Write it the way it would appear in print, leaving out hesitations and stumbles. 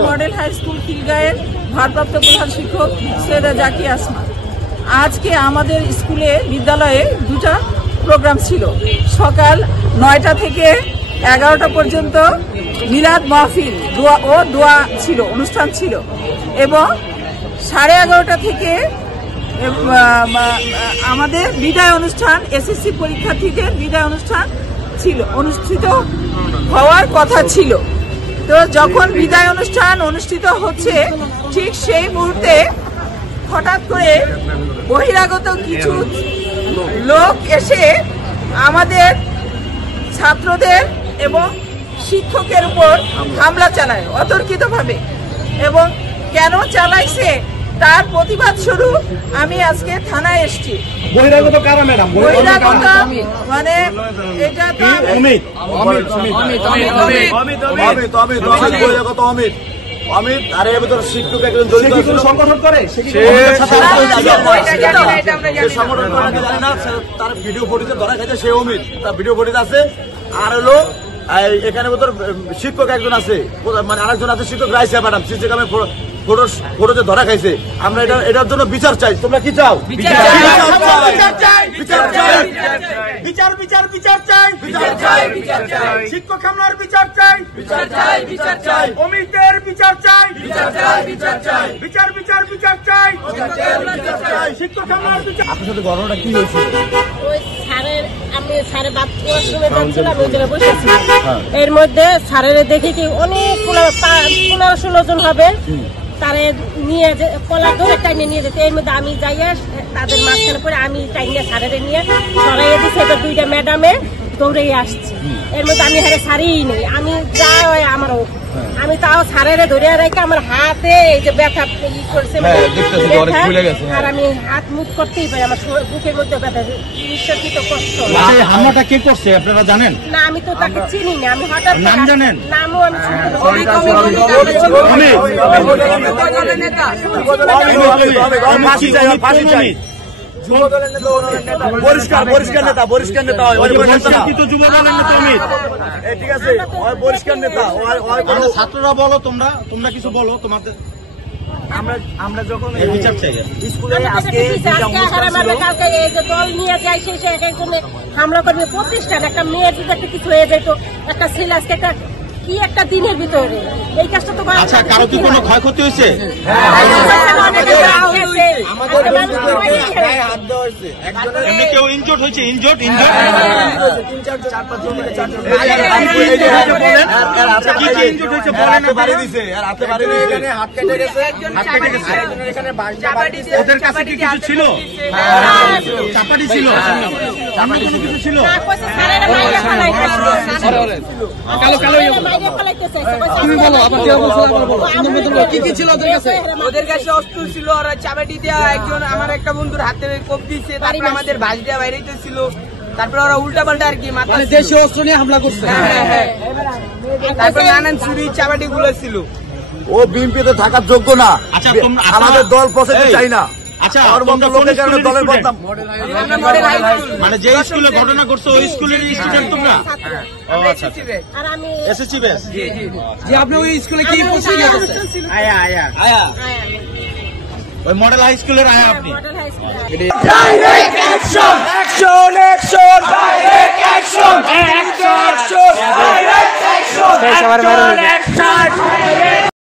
Model high school খিলগাঁয়ের ভারপ্রাপ্ত প্রধান শিক্ষক সৈয়দা জাকিয়া আসমা। আজকে আমাদের স্কুলে বিদ্যালয়ে দুটো প্রোগ্রাম ছিল। সকাল 9টা থেকে 11টা পর্যন্ত মিলাদ মাহফিল দোয়া ছিল, অনুষ্ঠান ছিল, এবং 11:30 থেকে আমাদের বিদায় অনুষ্ঠান, এসএসসি পরীক্ষার্থীদের বিদায় অনুষ্ঠান ছিল, অনুষ্ঠিত হওয়ার কথা ছিল। তো যখন বিদায় অনুষ্ঠান অনুষ্ঠিত হচ্ছে, ঠিক সেই মুহূর্তে হঠাৎ করে বহিরাগত কিছু লোক এসে আমাদের ছাত্রদের এবং শিক্ষকের উপর হামলা চালায় অতর্কিতভাবে, এবং কেন চালাইছে তার প্রতিবাদ স্বরূপ আমি আজকে থানায় এসেছি। বহিরাগত কারা ম্যাডাম? বহিরাগত মানে এটা তো অমিত আর এর ভিতর শিক্ষক একজন জড়িত সংগঠন করে, সংগঠন করে জানি না, তার ভিডিও ফুটেজে ধরা গেছে সে অমিত, তার ভিডিও ফুটেজ আছে। আর হলো এখানে ভিতর শিক্ষক একজন আছে, মানে আরেকজন আছে শিক্ষক রাইসা ম্যাডাম, সিসি ক্যামেরা ফটোতে ধরা খাইছে। আমরা এটার জন্য বিচার চাই। তোমরা কি চাও? শিক্ষক হামলার বিচার চাই, অমিতের বিচার চাই, বিচার চাই, শিক্ষক হামলার বিচার। আপনার সাথে ঘটনাটা কি হয়েছিল? এর মধ্যে স্যারের দেখি কি অনেক 15-16 জন হবে, তারে নিয়ে কলা ধরে টাইনে নিয়ে যেতে। এর মধ্যে আমি যাইয়া তাদের মাঝখানে পরে আমি টাইনে স্যারের নিয়ে সরাইয়ে দিচ্ছি। এবার 2টা ম্যাডামে দৌড়ে আসছে। এর মধ্যে আমি হারে সারিই নেই, আমি যা হয় আমারও, আমি তাও সারের ধরে রেখে আমার হাতে এই যে ব্যথা করছে, আর আমি হাত মুখ করতেই পারি, আমার বুকের মধ্যে ব্যথা, নিঃশ্বাসিত কষ্ট। হামলাটা কে করছে আপনারা জানেন? না, আমি তো তাকে চিনি না, আমি হঠাৎ নাম জানেন? নামও আমি পরিষ্কার নেতা ঠিক আছে, পরিষ্কার নেতা। ছাত্ররা বলো, তোমরা কিছু বলো তোমাদের। আমরা যখন স্কুলে আজকে কালকে এই যে দল নিয়ে যাই, সেই একজনে হামলা করবে প্রতিষ্ঠান, একটা মেয়ের যদি একটা কিছু হয়ে যেত, একটা ছেলে আজকে একটা কি একটা দিনের ভিতরে এই কাজটা তো। আচ্ছা, কারো কি কোনো ক্ষয়ক্ষতি হয়েছে? কেউ ইনজোর্ড হয়েছে? ইনজোর্ড ওদের কাছে কি কিছু ছিল? চাপাটি ছিল? কিছু ছিল? তুমি বলো, কি কি ছিল ওদের কাছে? ওদের কাছে অস্ত্র ছিল, ওরা চাবাটি দেওয়া, একজন আমার একটা বন্ধুর হাতে কোপ দিচ্ছে, তারপরে আমাদের ভাজ দেওয়া বাইরেতে ছিল, তারপরে ওরা উল্টা পাল্টা আর কি মাথা দেশীয় অস্ত্র নিয়ে হামলা করছে। তারপরে নানান ছুরি চাবাটি গুলো ছিল। ও বিএনপিতে থাকার যোগ্য না, আমাদের দল প্রসেসে চাই না। আচ্ছা, দলের বদনাম মানে যে স্কুলে ঘটনা করছে ওই স্কুলের স্টুডেন্ট তোমরা? SSC batch. যে আপনি ওই স্কুলে কি আয়া ওই মডেল হাই স্কুলের আয়া আপনি? Direct action! Action! Action! Direct action! Action! Direct action! Action! Action!